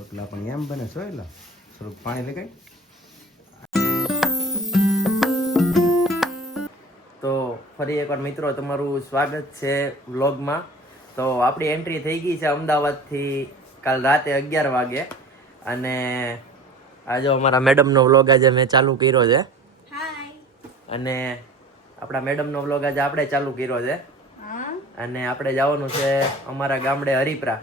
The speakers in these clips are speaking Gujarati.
રોટલા પણ એમ બને છો એટલે થોડુંક પાણી લગાય. તો ફરી એકવાર મિત્રો તમારું સ્વાગત છે વ્લોગમાં. તો આપણી એન્ટ્રી થઈ ગઈ છે અમદાવાદથી કાલ રાતે 11 વાગે. અને આજે અમારા મેડમનો વ્લોગ આજે મેં ચાલુ કર્યો છે. અને આપણા મેડમનો વ્લોગ આજે આપણે ચાલુ કર્યો છે. અને આપણે જવાનું છે અમારા ગામડે હરિપરા.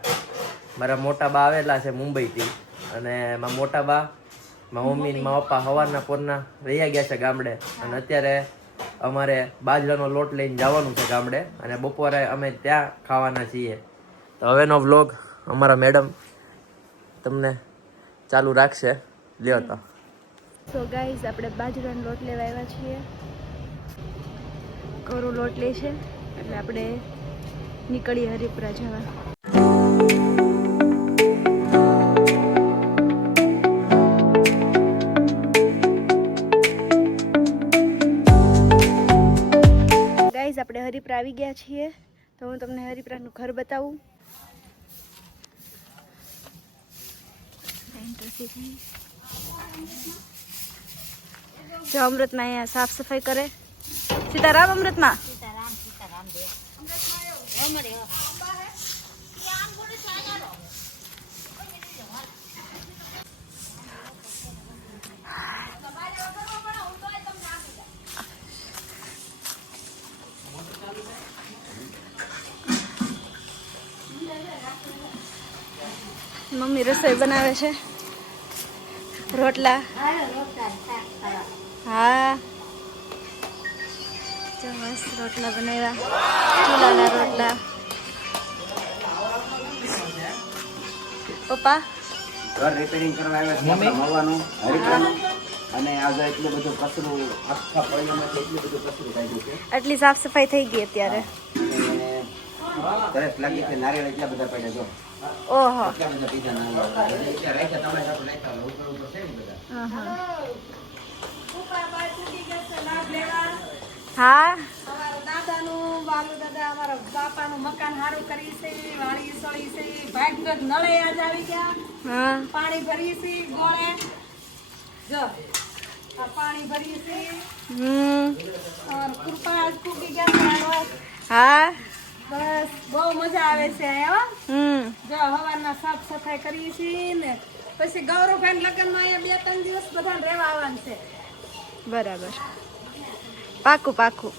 મારા મોટા બા આવેલા છે મુંબઈથી. અને મારા મોટા બા, મારા મમ્મી ને મારા પપ્પા સવારના પોરના વયા ગયા છે ગામડે. અને અત્યારે અમારે બાજરાનો લોટ લઈને જવાનું છે ગામડે. અને બપોરે અમે ત્યાં ખાવાના છીએ. તો હવેનો વ્લોગ અમારા મેડમ તમને ચાલુ રાખશે. લ્યો તો. સો ગાઈઝ આપણે બાજરાનો લોટ લેવા આવ્યા છીએ. કોરો લોટ લે છે એટલે આપણે નીકળીએ હરિપુરા જવા. ગાઈઝ આપણે હરિપુરા આવી ગયા છીએ. તો હું તમને હરિપુરાનું ઘર બતાવું. જો અમૃતમાં અહીંયા સાફ સફાઈ કરે. સીતારામ અમૃતમાં. મમ્મી રસોઈ બનાવે છે. રોટલા. હા જો મસ્ત રોટલા બનાવ્યા. ચૂલાના રોટલા. પપ્પા ઘર રિપેરિંગ કરવા આવ્યા છે આપણા મળવાનું હરિપરાનું. અને આજે એટલું બધું કચરું આખા પરિવારમાંથી એટલું બધું કચરું કાઢ્યું છે. આટલી સાફ સફાઈ થઈ ગઈ અત્યારે. સરસ લાગી છે. નારિયેળ એટલા બધા પડ્યા જો. ઓહો. એટલા બધા પીધા હા દાદાનું વાલું દાદા અમારા બાપાનું મકાન સારું કરી છે. વાળી સળી છે. ભાગવત નળે આજ આવી ગયા. હા પાણી ભરી છે ગોળે. જો આ પાણી ભરી છે. કૃપા આજ કૂકી ગયા. હા બસ બહુ મજા આવે છે અહીંયા. જો હવારના સાફ સફાઈ કરી છે ને પછી ગૌરવભાઈ લગ્નમાં અહીંયા 2-3 દિવસ બધાને રહેવા આવવાનું છે. બરાબર. પાકું પાકું.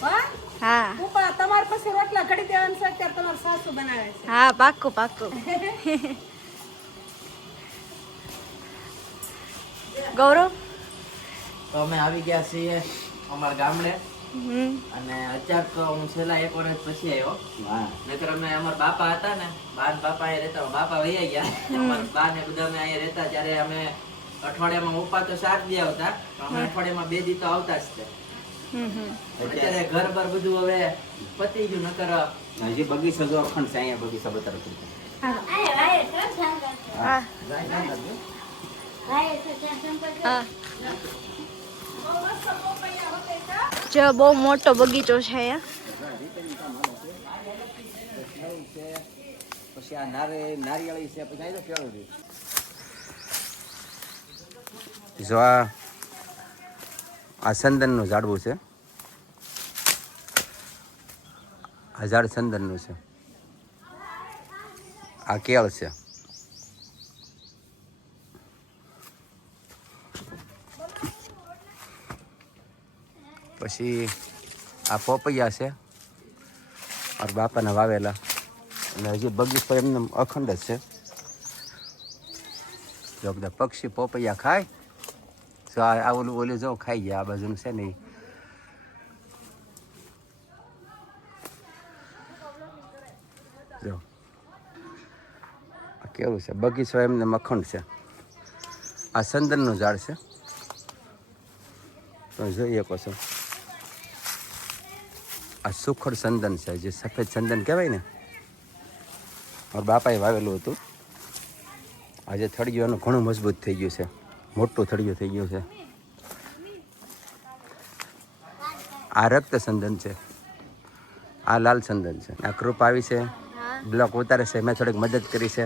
હા હા પપ્પા તમારે પછી રોટલા ઘડી દેવાનું છે. અત્યારે તમારું સાસુ બનાવે છે. હા પાકું પાકું. ગૌરવ તો અમે આવી ગયા છીએ અમારા ગામડે. અને અત્યારે તો હું છેલ્લા 1 વર્ષ પછી આવ્યો. નકર અમે અમારા બાપા હતા ને, બા ને બાપા અહીંયા રહેતા. બાપા વૈયા ગયા. અમારા બા ને બધા અમે અહીંયા રહેતા ત્યારે અમે અઠવાડિયામાં ઉપા તો 7 દી આવતા. અમે અઠવાડિયામાં 2 દી તો આવતા જ છે. અત્યારે ઘર પર બધું હવે પતી ગયું. નકર હજી બગીચો જો અખંડ છે. અહીંયા બગીચા બતાડો. જો બહુ મોટો બગીચો છે અહીંયા. પછી આ નારિયેળી છે. પછી આ કેળું છે. જો આ સંદનનું ઝાડવું છે. આ ઝાડ સંદનનું છે. આ કેળ છે. પછી આ પોપૈયા છે. મારા બાપાના વાવેલા. અને હજી બગીચો એમને અખંડ જ છે. જો બધા પક્ષી પોપૈયા ખાય. જો આ ઓલું જો ખાઈ ગયા. આ બાજુનું છે ને જો આ કેવું છે. બગીચો એમને અખંડ છે. આ સંદનનું ઝાડ છે. તમે જોઈ શકો છો. આ સુખડ સંદન છે. જે સફેદ સંદન કહેવાય ને, મારા બાપાએ વાવેલું હતું. આજે થળિયું એનું ઘણું મજબૂત થઈ ગયું છે. મોટું થળિયું થઈ ગયું છે. આ રક્ત સંદન છે. આ લાલ સંદન છે. આ કૃપા આવી છે. બ્લોક ઉતારે છે. મેં થોડીક મદદ કરી છે.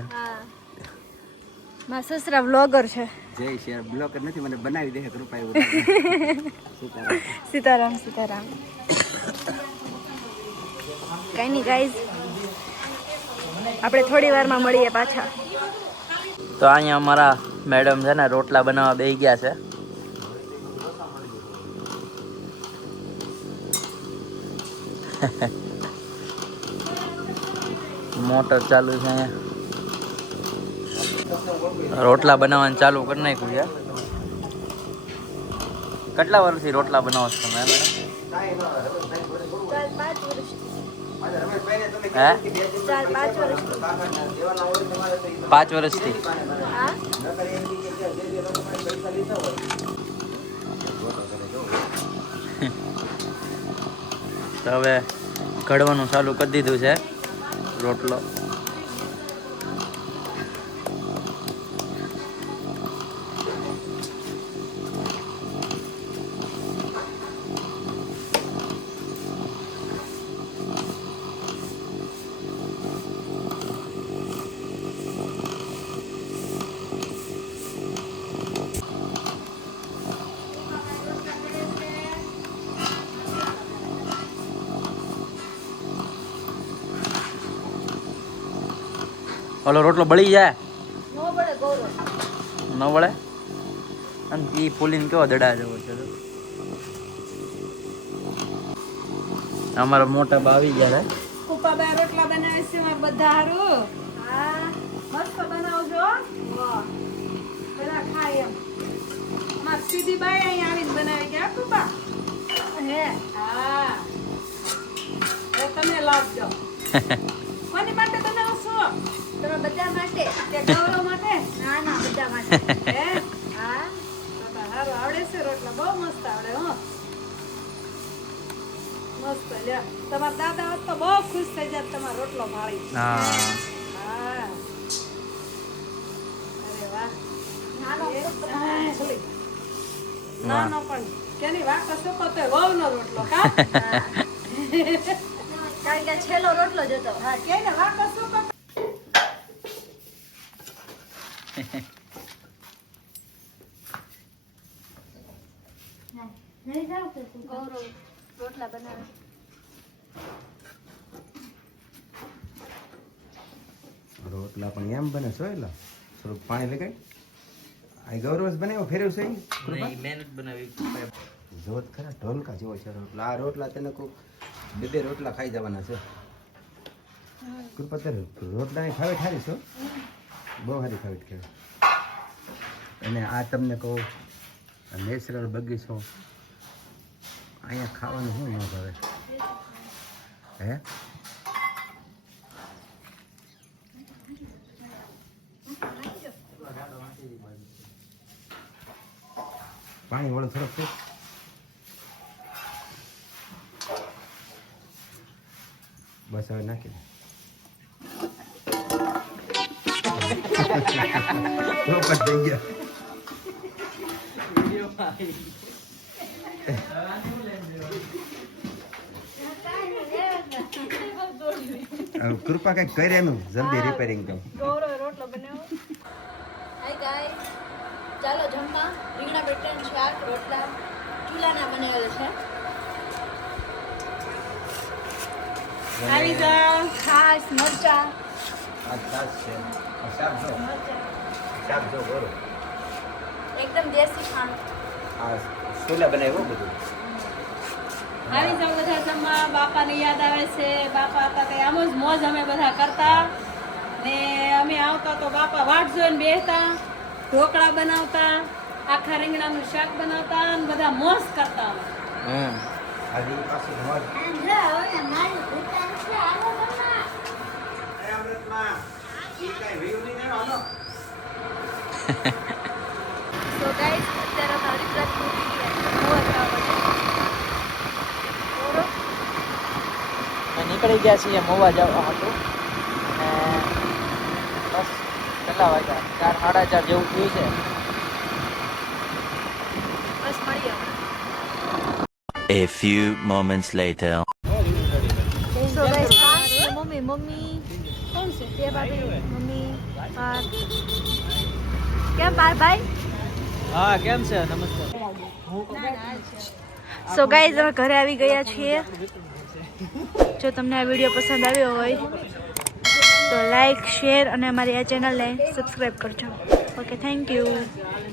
મારા સસરા વ્લોગર છે. જય શેર બ્લોકર નથી, મને બનાવી દે કૃપા એવું. સીતારામ સીતારામ. કઈ નહીં ગાઈઝ, આપણે થોડી વારમાં મળીએ પાછા. તો અહીંયા અમારા મેડમ છે ને રોટલા બનાવવા બેસી ગયા છે. મોટર ચાલુ છે અહીંયા. રોટલા બનાવવાનું ચાલુ કરી નાખ્યું છે. કેટલા વર્ષથી રોટલા બનાવો છો તમે મેડમ? હે? 5 વર્ષથી. તો હવે ઘડવાનું ચાલુ કરી દીધું છે રોટલો. ઓલો રોટલો બળી જાય ન બળે? અને એ ફૂલીને કેવો દડા જેવો છે. અમારા મોટા બા આવી ગયા છે. કુપાબા રોટલા બનાવે છે મારા બધા હારું. હા મસ્ત બનાવજો. બધા ખાય એમ. મારી સીધી બાઈ અહીં આવીને બનાવી ગયા કુપા. હે હા હવે તમે લાવજો. કોની માટે બનાવો છો? તમે બધા માટે? કે ગૌરવ માટે? ના ના, બધા માટે. હે હા, બાબા હારું આવડે છે રોટલા, બહુ મસ્ત આવડે હો. મસ્ત લ્યો. તમારા દાદા હોત તો બહુ ખુશ થઈ જાય તમારો રોટલો ભાળી. હા હા અરે વાહ. નાનો નાનો પણ કેની વાક હશે તો વહુનો રોટલો કા? કારણ કે છેલ્લો રોટલો જ હતો. હા કેને વાક હશે તો ગૌરવ રોટલા બનાવે. રોટલા પણ એમ બને છો એટલે થોડુંક પાણી લગાય. આ ગૌરવ બનાવ્યો ફેરવ્યું છે ઈ? કૃપા? મહેનત બનાવી. જોત ખરા ઢોલકા જેવો છે રોટલા. આ રોટલા તને કોઈ 2 રોટલા ખાઈ જવાના છે. કૃપા તારે રોટલાની ખાવેટ સારી છો, બહુ સારી ખાવેટ કહેવાય. અને આ તમને કહું નેચરલ બગીચો, અહીંયા ખાવાનું શું ન ભાવે હે? પાણી વાળો થોડોક છે. બસ હવે નાખી દે. પોપટ થઈ ગયા. હવે કૃપા કઈક કરે એનું જલ્દી રિપેરિંગ કરો. ગૌરવ રોટલો બનાવો. હાય ગાઈસ, ચાલો જમવા. રીંગણા બટેટાનું શાક, રોટલા ચૂલાના બનાવેલા છે. આવી જાઓ. ખાસ મરચા. આ છાશ છે. આ શાક જો. શાક જો ગોરો. એકદમ દેશી ખાણું. આ સોલા બનાવ્યું બધું. આવી જાઓ બધા જમવા. બાપાને યાદ આવે છે. બાપા હતા તે આમ જ મોજ અમે બધા કરતા ને અમે આવતા તો બાપા વાટ જોઈને બેસતા, ઢોકળા બનાવતા, આખા રીંગણાનું શાક બનાવતા અને બધા મોજ કરતા. આજી પાછી મોજ. તો ગાઈસ, અત્યારે મારી પ્લસ નીકળી ગયા છીએ મોવા જવા હતું. અને બસ કેટલા વાગ્યા? 4 સાડા 4 જેવું થયું છે. બસ મળીએ. A few moments later. તો ગાઈસ, મમ્મી કોણ છે? તે ભાભી, મમ્મી, ભાત. કેમ પાર ભાઈ? હા કેમ છે? નમસ્કાર. સો ગાઈઝ અમે ઘરે આવી ગયા છીએ. જો તમને આ વિડીયો પસંદ આવ્યો હોય તો લાઈક શેર અને અમારી આ ચેનલને સબસ્ક્રાઈબ કરજો. Okay, thank you.